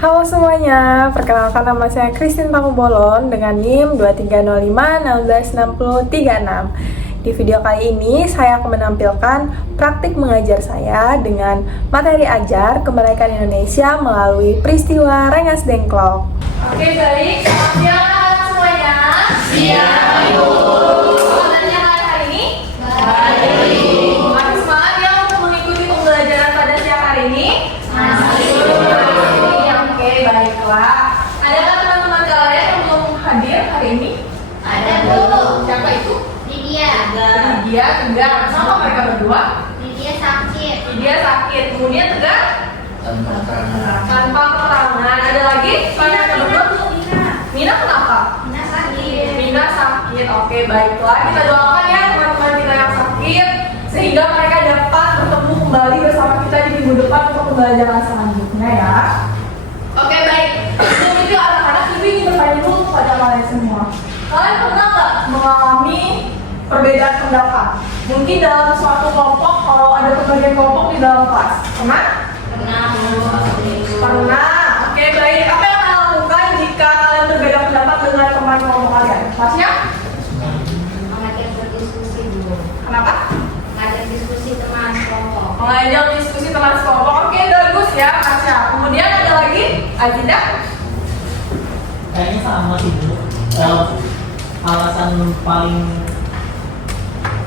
Halo semuanya, perkenalkan nama saya Christine Pakubolon dengan NIM 2305166036. Di video kali ini saya akan menampilkan praktik mengajar saya dengan materi ajar kemerdekaan Indonesia melalui peristiwa Rengas Dengklok. Oke baik, selamat siang semuanya. Siang Ibu. Sekolahnya hari ini? Baik. Masih semangat ya untuk mengikuti pembelajaran pada siang hari ini? Masih. Oke, baiklah. Adakah teman-teman kalian yang belum hadir hari ini? Ada Bu. Siapa itu? Lydia. Lydia, Tegar. Kenapa mereka berdua? Lydia sakit. Lydia sakit. Kemudian Tegar? Tanpa keterangan. Ada lagi? Mereka berdua? Mina kenapa? Mina sakit. Mina sakit. Oke, baiklah. Kita doakan ya teman-teman kita yang sakit sehingga mereka dapat bertemu kembali bersama kita di minggu depan untuk pembelajaran selanjutnya ya. Oke baik, sebelum itu anak-anak ibu ingin bertanya dulu kepada kalian semua. Kalian pernah nggak mengalami perbedaan pendapat? Mungkin dalam suatu kelompok, kalau ada pembagian kelompok di dalam kelas. Pernah? Pernah. Pernah. Oke baik, apa yang kalian lakukan jika kalian berbeda pendapat dengan teman kelompok kalian? Kelasnya? Mengajak berdiskusi dulu. Kenapa? Mengajak diskusi teman kelompok. Mengajak diskusi teman sekelompok. Oke bagus ya, Asya. Kemudian ada lagi, Azinda? Kayaknya sama sih Bu. Alasan paling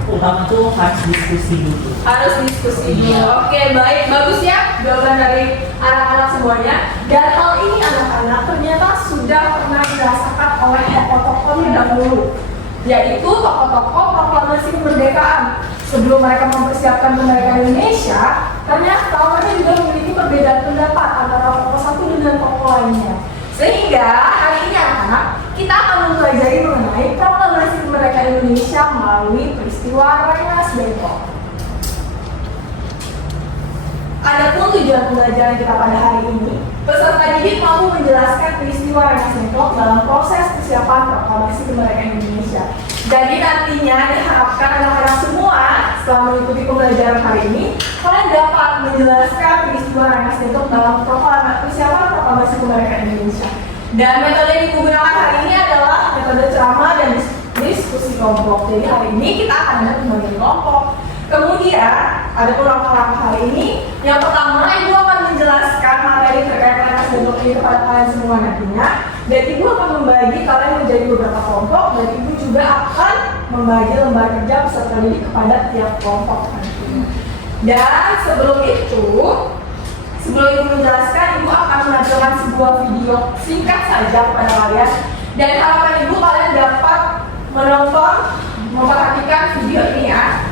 utama tuh harus diskusi dulu. Harus diskusi dulu. Iya. Oke, baik, bagus ya jawaban dari anak-anak semuanya. Dan hal ini anak-anak ternyata sudah pernah dirasakan oleh tokoh-tokoh dahulu, yaitu tokoh-tokoh proklamasi kemerdekaan. Sebelum mereka mempersiapkan kemerdekaan Indonesia, ternyata mereka juga memiliki perbedaan pendapat antara tokoh satu dengan tokoh lainnya. Sehingga hari ini anak-anak kita akan mempelajari mengenai proklamasi kemerdekaan Indonesia melalui peristiwa Rengas Dengklok. Adapun tujuan pembelajaran kita pada hari ini, peserta didik mampu menjelaskan peristiwa Rengas Dengklok dalam proses persiapan proklamasi kemerdekaan Indonesia. Jadi nantinya diharapkan anak-anak semua setelah mengikuti pembelajaran hari ini, kalian dapat menjelaskan peristiwa Rengas Dengklok dalam persiapan proklamasi kemerdekaan Indonesia. Dan metode yang digunakan hari ini adalah metode ceramah dan diskusi kelompok. Jadi hari ini kita akan ada pembagian kelompok. Kemudian ada langkah-langkah hari ini. Yang pertama, Ibu akan menjelaskan materi terkait Rengas Dengklok ini kepada kalian semua nantinya. Dan Ibu akan membagi kalian menjadi beberapa kelompok. Dan Ibu juga akan membagi lembar kerja peserta didik kepada tiap kelompok nantinya. Dan sebelum Ibu menjelaskan, Ibu akan menampilkan sebuah video singkat saja kepada kalian. Dan harapan Ibu kalian dapat menonton, memperhatikan video ini ya.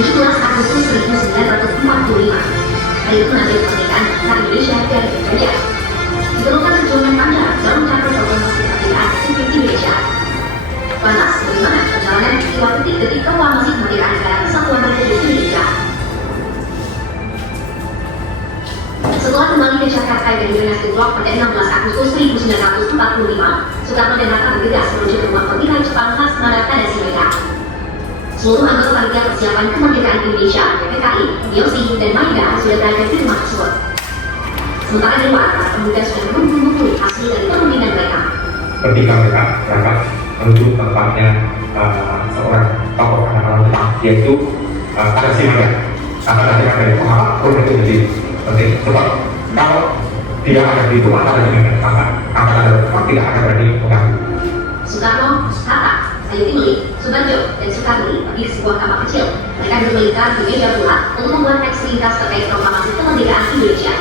17 Agustus 1945, hari itu nanti kemerdekaan bangsa Indonesia dari Belanda. Diperlukan perjuangan panjang dalam mencapai proklamasi kemerdekaan Republik Indonesia. Lantas, bagaimana perjalanan peristiwa detik-detik proklamasi kemerdekaan negara Kesatuan Republik Indonesia? Setelah kembali ke Jakarta dari Rengas Dengklok pada 16 Agustus 1945, Soekarno dan Hatta bergegas menuju ke rumah pemilihan Jepang khas Marata dan Simaga. Seluruh anggota panitia persiapan kemerdekaan Indonesia, PPKI, IOC, dan Maida sudah berada di rumah tersebut. Sementara di luar, para pemuda sudah menunggu hasil dari perundingan mereka. Ketika mereka berangkat menuju tempatnya seorang tokoh anak-anak Jepang, yaitu Hatta Simaga. Hatta Simaga itu apapun itu jadi penting. Sebab kalau dia ada di rumah Hatta Simaga, maka angkatan Jepang tidak akan berani mengganggu. Soekarno, Hatta, Sayuti Melik, Subanjo, dan Soekarno pergi ke sebuah kamar kecil. Mereka bermelintas di meja bulat untuk membuat teks ringkas terkait proklamasi kemerdekaan Indonesia.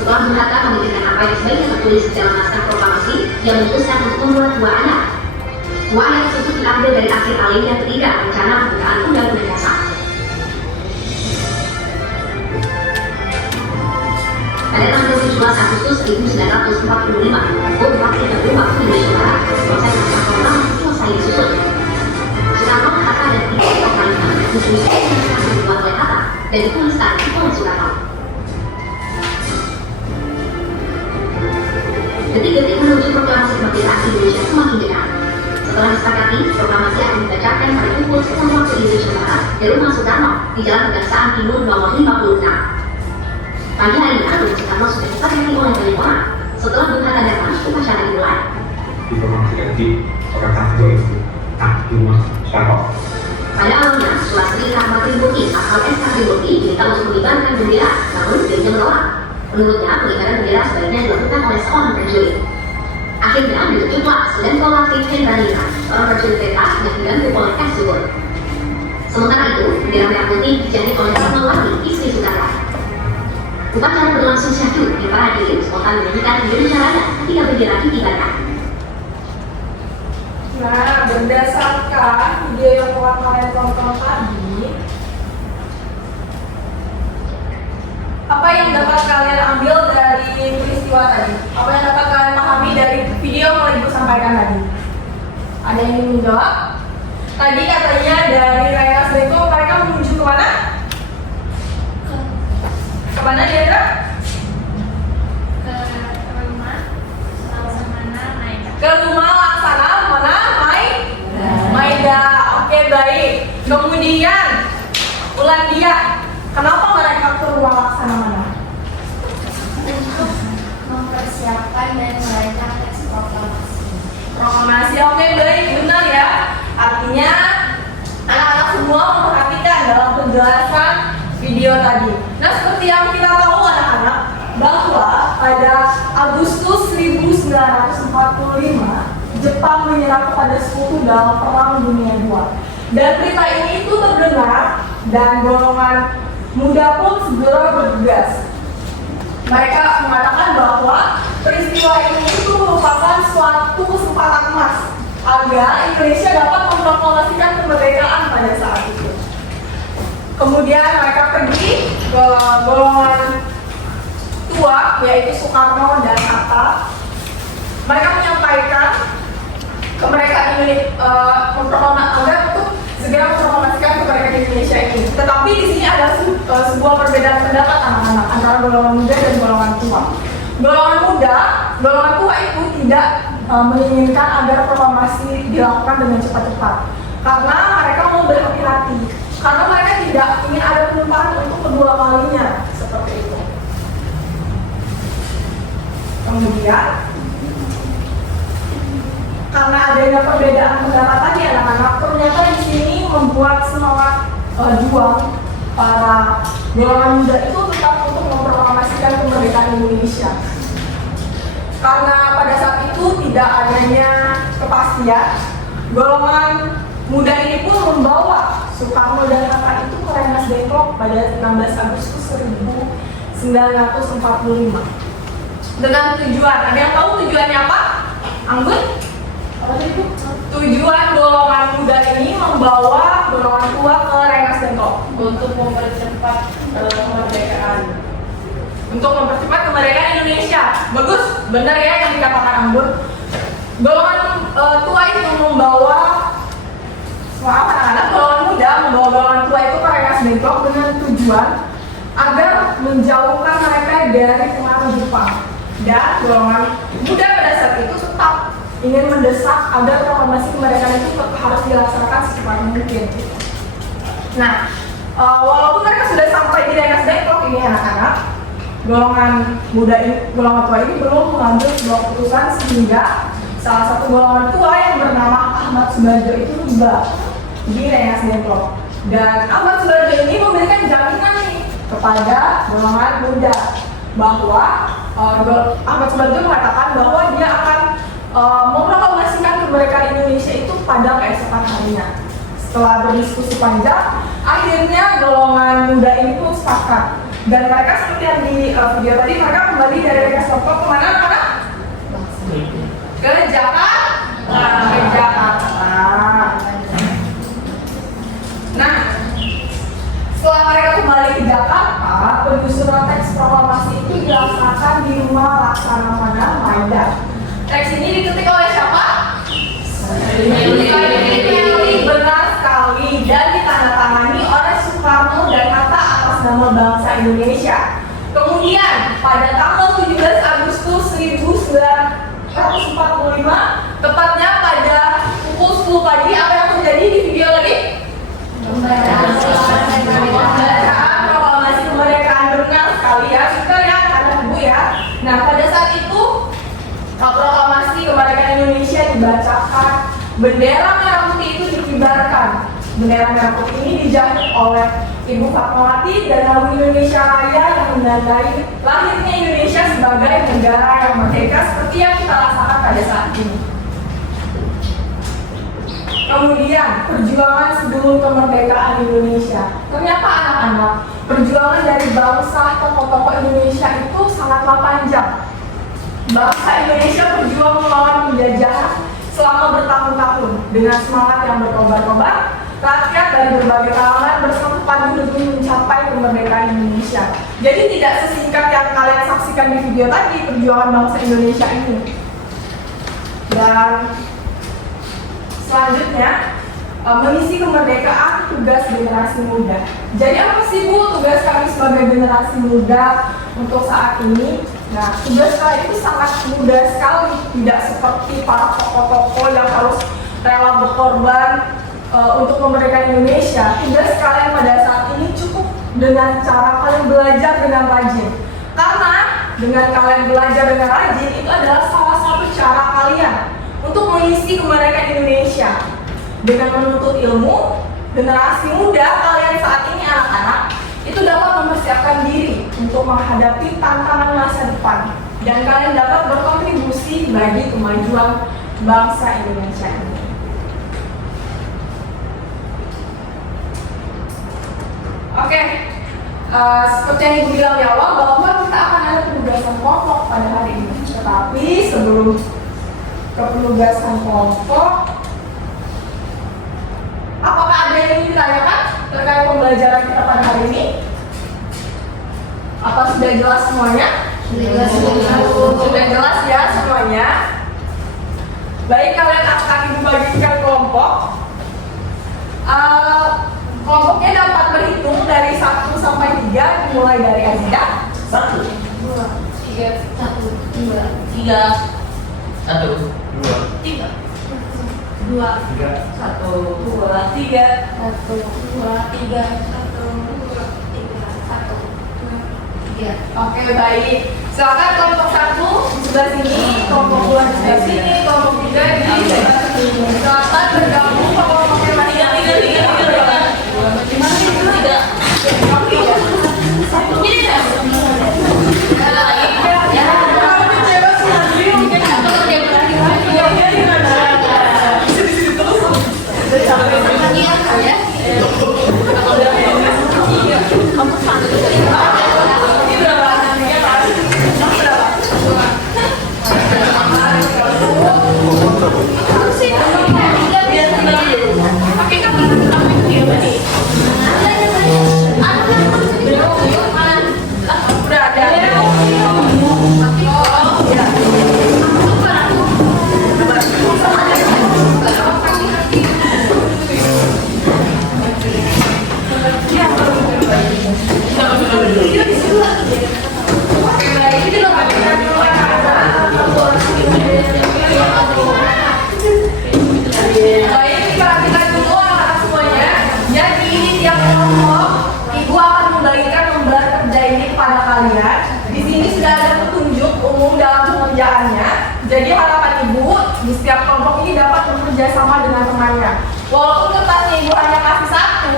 Setelah Bung Hatta memikirkan apa yang sebaiknya tertulis dalam naskah proklamasi, dia memutuskan untuk membuat dua ayat. Dua ayat tersebut diambil dari akhir alinea yang ketiga rencana pembukaan Undang-Undang Dasar. Pada tanggal 17 Agustus 1945, Bung Wakil Ketua Waktu Indonesia Barat, proses naskah proklamasi selesai disusun. Soekarno, Hatta, dan tiga tokoh lainnya disusun naskah dibuat oleh Hatta dan dituliskan oleh Soekarno. Detik-detik menuju proklamasi kemerdekaan Indonesia semakin dekat. Setelah disepakati, proklamasi akan dibacakan pada pukul 10 waktu Indonesia Barat di Rumah Soekarno di Jalan Kejaksaan Timur nomor 56. Pagi harinya, Rumah Soekarno sudah dipadati oleh banyak orang. Setelah Bung Hatta datang, upacara dimulai. Dipromosikan di orang satu itu. Nah, di Rumah Soekarno. Pada awalnya, Sulastri Rahmat Rimurti asal SK Rimurti diminta untuk mengibarkan bendera, namun dirinya menolak. Menurutnya, pengibaran bendera sebaiknya dilakukan oleh seorang prajurit. Akhirnya, ditunjuklah Sudan Latif Hendranina, seorang prajurit peta yang dibantu oleh S. Subur. Sementara itu, bendera merah putih dijadi oleh Fatmawati, istri Soekarno. Upacara berlangsung syahdu di para hadirin spontan menyanyikan Indonesia Raya ketika bendera dikibarkan. Nah, berdasarkan video yang telah kalian tonton tadi, apa yang dapat kalian ambil dari peristiwa tadi? Apa yang dapat kalian pahami dari video yang telah Ibu sampaikan tadi? Ada yang ingin menjawab? Tadi katanya dari Rengas Dengklok mereka menuju ke mana? Ke mana Diandra? Ke rumah Laksamana Maeda. Ke rumah Laksana mana? Maeda. Oke, baik. Kemudian Ulandia, kenapa mereka ke rumah Laksana mana? Untuk mempersiapkan dan merayakan teks proklamasi. Proklamasi. Oke, baik, benar ya. Artinya anak-anak semua memperhatikan dalam penjelasan video tadi. Nah, seperti yang kita tahu anak-anak, bahwa pada Agustus 1945 Jepang menyerang kepada Sekutu dalam Perang Dunia II. Dan berita ini itu terdengar dan golongan muda pun segera bergegas. Mereka mengatakan bahwa peristiwa ini itu merupakan suatu kesempatan emas agar Indonesia dapat memproklamasikan kemerdekaan pada saat itu. Kemudian mereka pergi ke golongan tua, yaitu Soekarno dan Hatta. Mereka menyampaikan kemerdekaan Indonesia, agar untuk segera memproklamasikan kemerdekaan Indonesia ini. Tetapi di sini ada sebuah perbedaan pendapat anak-anak antara golongan muda dan golongan tua. Golongan tua itu tidak menginginkan agar proklamasi dilakukan dengan cepat-cepat, karena mereka mau berhati-hati, karena mereka tidak ingin ada penumpahan untuk kedua kalinya seperti itu. Kemudian karena adanya perbedaan pendapat tadi anak-anak, ternyata di sini membuat semangat juang para golongan muda itu tetap untuk memproklamasikan kemerdekaan Indonesia. Karena pada saat itu tidak adanya kepastian, golongan muda ini pun membawa Soekarno dan Hatta itu ke Rengas Dengklok pada 16 Agustus 1945 dengan tujuan. Ada yang tahu tujuannya apa? Anggun? Apa itu? Tujuan golongan muda ini membawa golongan tua ke Rengas Dengklok untuk mempercepat kemerdekaan. Untuk mempercepat kemerdekaan Indonesia. Bagus, benar ya yang dikatakan Anggun. Golongan tua itu membawa, maaf anak-anak, golongan muda membawa golongan tua itu ke Rengas Dengklok dengan tujuan agar menjauhkan mereka dari pengaruh Jepang. Dan golongan muda pada saat itu tetap ingin mendesak agar proklamasi kemerdekaan itu harus dilaksanakan secepat mungkin. Nah, walaupun mereka sudah sampai di Rengas Dengklok ini anak-anak, golongan tua ini belum mengambil sebuah keputusan sehingga salah satu golongan tua yang bernama Ahmad Subarjo itu tiba di Rengas Dengklok. Dan Ahmad Subarjo ini memberikan jaminan nih kepada golongan muda bahwa Ahmad Subarjo mengatakan bahwa dia akan memproklamasikan kemerdekaan Indonesia itu pada keesokan harinya. Setelah berdiskusi panjang, akhirnya golongan muda ini pun sepakat. Dan mereka seperti yang di video tadi, mereka kembali dari Rengas Dengklok kemana? Ke Jakarta. Nah, setelah mereka kembali ke Jakarta, penyusunan teks proklamasi itu dilaksanakan di rumah Laksana Maeda. Teks ini diketik oleh siapa? Benar sekali, dan ditandatangani oleh Soekarno dan Hatta atas nama bangsa Indonesia. Kemudian pada tanggal 17 Agustus 1945, tepatnya pada pukul pukul 10 pagi apa yang terjadi di video tadi? Pembacaan proklamasi kemerdekaan, benar sekali ya. Kita lihat ada ibu ya. Nah, pada saat itu proklamasi kemerdekaan Indonesia dibacakan, bendera merah putih itu dikibarkan. Bendera merah putih ini dijahit oleh Ibu Fatmawati dan lagu Indonesia Raya yang menandai lahirnya Indonesia sebagai negara yang merdeka seperti yang kita rasakan pada saat ini. Kemudian perjuangan sebelum kemerdekaan Indonesia. Ternyata anak-anak, perjuangan dari bangsa tokoh-tokoh Indonesia itu sangatlah panjang. Bangsa Indonesia berjuang melawan penjajahan selama bertahun-tahun dengan semangat yang berkobar-kobar. Rakyat dari berbagai kalangan bersatu padu demi mencapai kemerdekaan Indonesia. Jadi tidak sesingkat yang kalian saksikan di video tadi perjuangan bangsa Indonesia ini. Dan selanjutnya mengisi kemerdekaan tugas generasi muda. Jadi apa sih Bu tugas kami sebagai generasi muda untuk saat ini? Nah, tugas kalian itu sangat mudah sekali, tidak seperti para tokoh-tokoh yang harus rela berkorban untuk kemerdekaan Indonesia. Tugas kalian pada saat ini cukup dengan cara kalian belajar dengan rajin. Karena dengan kalian belajar dengan rajin itu adalah salah satu cara kalian untuk mengisi kemerdekaan Indonesia. Dengan menuntut ilmu, generasi muda kalian saat ini anak-anak itu dapat mempersiapkan diri untuk menghadapi tantangan masa depan. Dan kalian dapat berkontribusi bagi kemajuan bangsa Indonesia ini. Oke, seperti yang Ibu bilang di awal bahwa kita akan ada penugasan kelompok pada hari ini. Tetapi sebelum ke penugasan kelompok, apakah ada yang ingin ditanyakan terkait pembelajaran kita pada hari ini? Apa sudah jelas semuanya? Sudah jelas ya semuanya. Baik, kalian akan Ibu bagikan kelompok. Kelompoknya dapat berhitung dari 1 sampai 3, mulai dari Aziza. 1, 2, 3, 1, 2, 3, 1, 3, 2, 3, 1, 2, 3. 1, 2, 3, 1, 2, 3. Oke, baik. Silakan kelompok 1 di sebelah sini, kelompok 2 di sebelah sini, kelompok 3 di sebelah sini. Silakan bergabung kelompoknya masing-masing. Gimana sih itu? Tidak. Ini ya. Ada lagi. Ya. Jadi harapan Ibu di setiap kelompok ini dapat bekerja sama dengan temannya. Walaupun kertasnya Ibu hanya kasih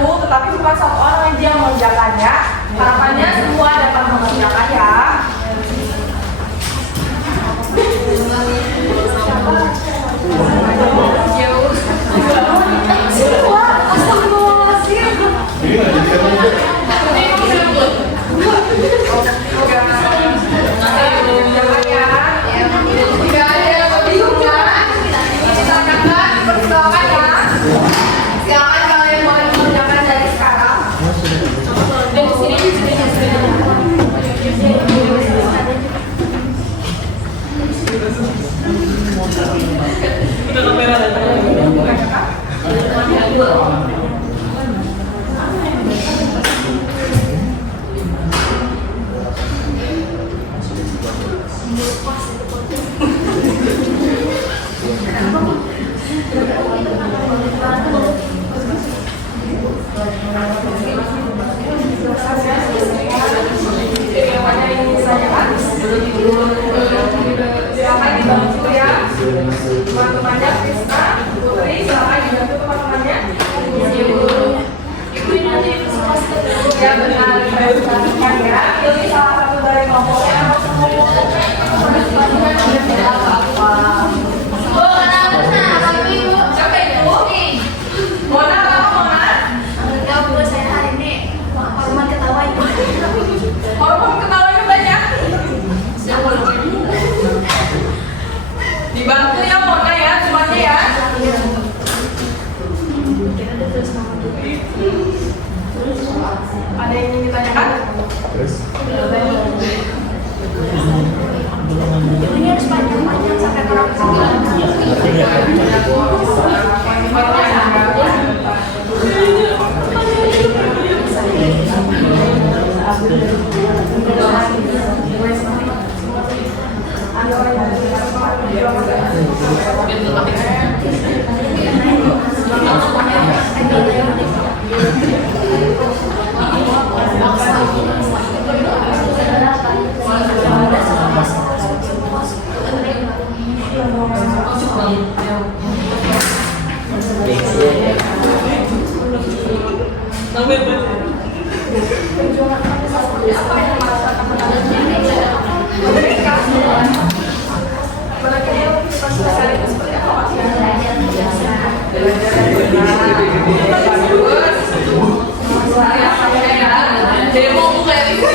1, tetapi bukan 1 orang aja yang mengerjakannya. Harapannya semua dapat mengerjakan ya. Silakan kalian boleh mengerjakan dari sekarang. Dan di sini dipresentasikan ya. Pilih salah satu dari kelompoknya. Mona, apa Mona? Hormon ketawanya banyak. Dibantu ya Mona ya, semuanya ya. Ada yang ingin ditanyakan? Ini harus panjang-panjang sampai kurang Demo bukan ini.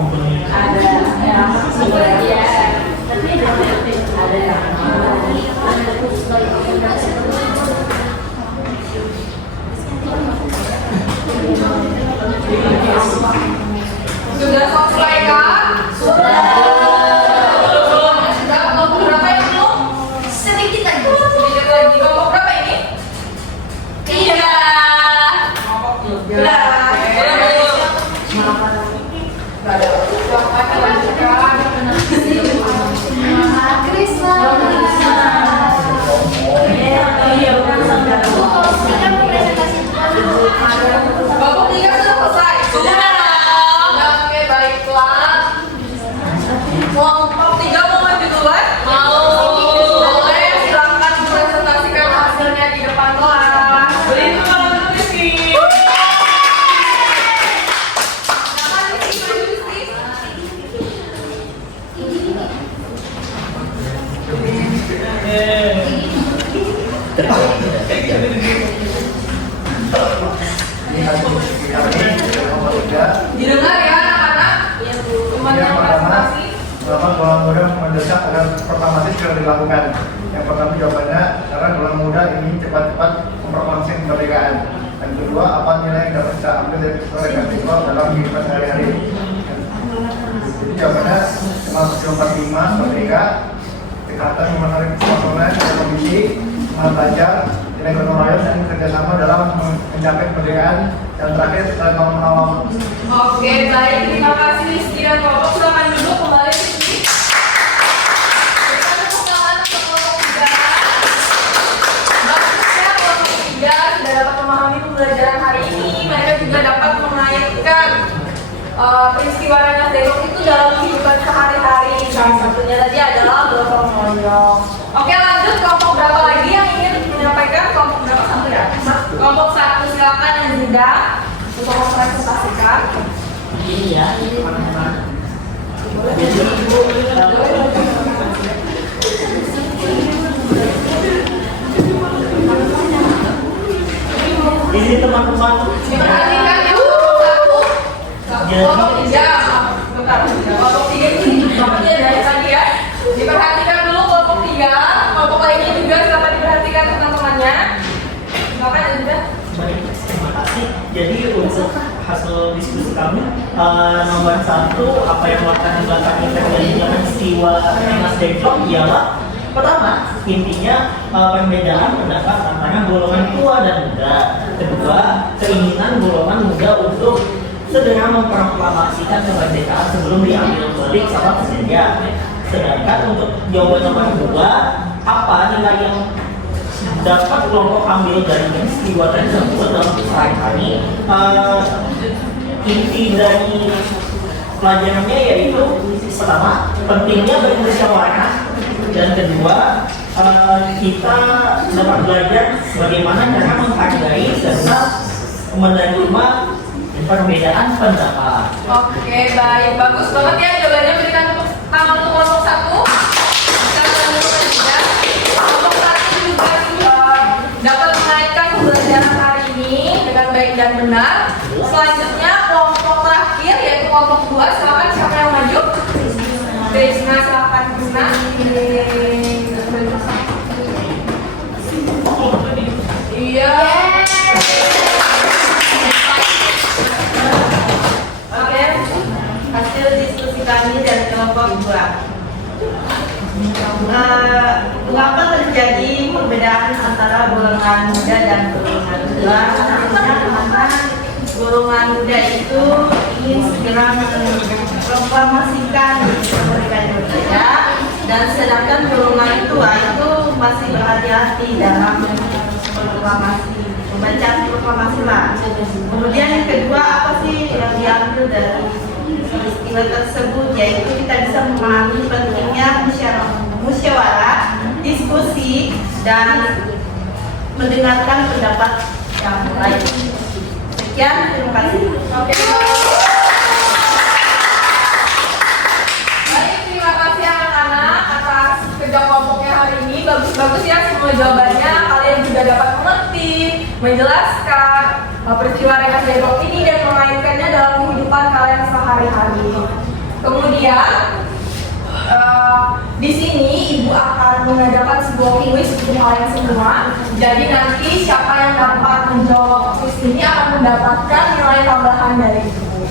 komponen Ada yang Iya. ada yang sudah selesai kak? Sudah. Sudah kelompok berapa yang belum? Sedikit lagi. Sedikit lagi. Kelompok berapa ini? 3. Sudah. Kelompok 3 sudah selesai? Sudah. Oke, baiklah. Kelompok 3 mau maju duluan? Mau. Boleh, silakan presentasikan hasilnya di depan kelas. Beri tepuk tangan dulu, Rizky. Silakan, Rizky, maju, Rizky. Didengar ya anak-anak? Temannya presentasi. Selamat golongan muda mendesak agar proklamasi segera dilakukan. Yang pertama jawabannya karena golongan muda ingin cepat-cepat memproklamasi kemerdekaan. Dan kedua, apa nilai yang dapat kita ambil dari kemerdekaan itu dalam kehidupan sehari-hari. Jadi jawabannya cuma 45 merdeka, kesehatan memenuhi keselamatan dan kondisi, semangat belajar, nilai gotong royong dan kerjasama dalam mencapai kemerdekaan. Dan terakhir, saling tolong menolong. Oke, baik. Terima kasih Rizky dan kelompok. Silakan duduk kembali Rizky. Berikan tepuk tangan untuk kelompok 3. Bagusnya kelompok 3 sudah dapat memahami pembelajaran hari ini. Mereka juga dapat mengaitkan peristiwa Rengas Dengklok itu dalam kehidupan sehari-hari. Salah satunya tadi adalah gotong royong. Oke, lanjut. Kelompok berapa lagi yang ingin menyampaikan? Kelompok berapa? 1 ya? Kelompok 1 silakan yang sudah untuk mempresentasikan. ini ya teman-teman. Ini teman-teman. Diperhatikan ya kelompok 1. Kelompok 3. Bentar. Kelompok 3 ini kelompoknya dari tadi ya. Diperhatikan dulu kelompok 3. Kelompok lainnya juga silakan diperhatikan teman-temannya. Silakan ya juga. Baik, terima kasih. Jadi untuk hasil diskusi kami nomor 1 apa yang melatar belakangi terjadinya peristiwa Rengas Dengklok ialah pertama intinya perbedaan pendapat antara golongan tua dan muda. Kedua, keinginan golongan muda untuk segera memproklamasikan kemerdekaan sebelum diambil balik sama presiden. Sedangkan untuk jawaban nomor 2, apa nilai yang dapat kelompok ambil dari peristiwa tersebut dalam sehari-hari. Inti dari pelajarannya yaitu pertama, pentingnya bermusyawarah, dan kedua, kita dapat belajar bagaimana cara menghargai serta menerima perbedaan pendapat. Oke, baik. Bagus banget ya jawabannya. Berikan tepuk tangan untuk kelompok 1. Kelompok 1 juga dapat mengaitkan pembelajaran hari ini dengan baik dan benar. Selanjutnya kelompok terakhir yaitu kelompok 2. Silakan siapa yang maju? Krisna, silakan Krisna. Iya. Oke, hasil diskusi kami dari kelompok 2. Mengapa terjadi perbedaan antara golongan muda dan golongan tua? Karena golongan muda itu ingin segera memproklamasikan kemerdekaan Indonesia, dan sedangkan golongan tua itu masih berhati-hati dalam membaca proklamasi lah. Kemudian yang kedua, apa sih yang diambil dari peristiwa tersebut, yaitu kita bisa memahami pentingnya musyawarah, diskusi, dan mendengarkan pendapat yang lain. Sekian, terima kasih. Oke. Baik, terima kasih anak-anak atas kerja kelompoknya hari ini. Bagus-bagus ya semua jawabannya. Kalian juga dapat mengerti, menjelaskan peristiwa Rengas Dengklok ini dan mengaitkannya dalam kehidupan kalian sehari-hari. Kemudian di sini ibu akan mengadakan sebuah kuis untuk kalian semua. Jadi nanti siapa yang dapat menjawab kuis ini akan mendapatkan nilai tambahan dari ibu.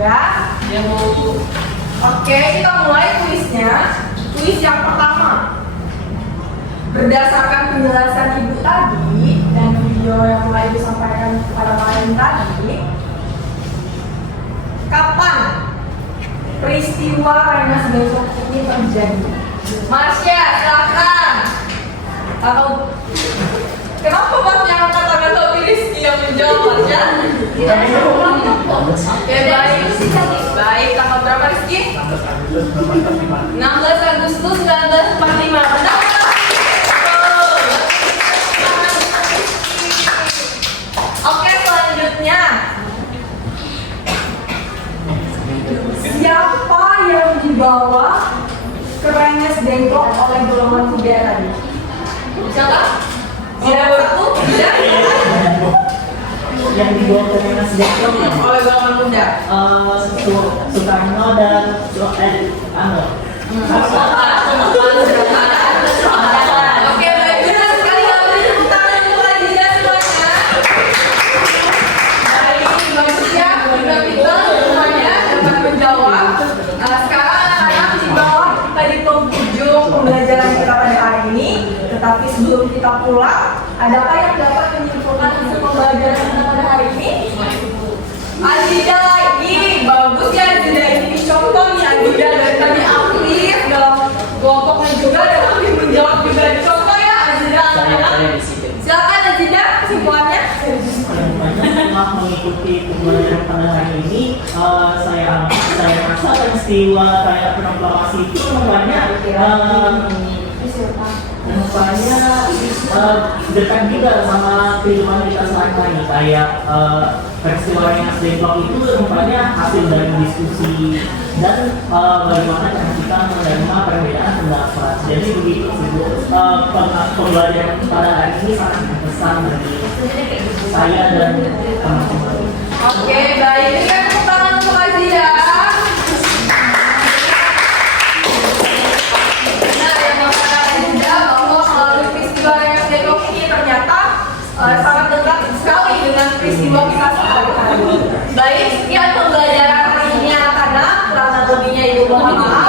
Ya, Bu. Oke, kita mulai kuisnya. Kuis yang pertama. Berdasarkan penjelasan ibu tadi dan video yang telah ibu sampaikan kepada kalian tadi, kapan peristiwa Rengas Dengklok ini terjadi? Marsya, silakan. Atau kenapa Masnya angkat tangan tapi Rizky yang menjawab, Marsya? Oke, baik. Tanggal berapa, Rizky? 16 Agustus 1945. Benar. Oke, selanjutnya. Siapa yang dibawa ke Rengas Dengklok oleh golongan muda tadi? Siapa? Siapa satu? Yang dibawa ke Rengas Dengklok Oleh golongan muda. Soekarno dan Oke, baik. Benar sekali. Tepuk tangan untuk lagi semuanya. Baik, bagusnya sudah kita semuanya dapat menjawab. Sekarang anak-anak di bawah kita di penghujung pembelajaran kita pada hari ini. Tetapi sebelum kita pulang, adakah yang dapat menyimpulkan hasil pembelajaran kita pada hari ini? Azida lagi, bagus ya Azida, ini dicontoh nih Azida dari tadi aktif dalam kelompoknya juga dan aktif menjawab juga dicontoh ya Azida. Silakan Azida kesimpulannya. Setelah mengikuti pembelajaran pada hari ini, saya rasa peristiwa kayak proklamasi itu rupanya dekat juga sama kehidupan kita sehari-hari. Kayak peristiwa Rengas Dengklok itu rupanya hasil dari diskusi dan bagaimana cara kita menerima perbedaan pendapat. Jadi begitu sih Bu, pembelajaran pada hari ini sangat berkesan bagi saya dan teman-teman. Oke, baik. Berikan tepuk tangan untuk Azida. Benar yang mengatakan Azida bahwa melalui peristiwa Rengas Dengklok ini ternyata sangat dekat sekali dengan peristiwa kita sehari-hari. Baik, sekian pembelajaran hari ini anak-anak. Kurang lebihnya ibu mohon maaf.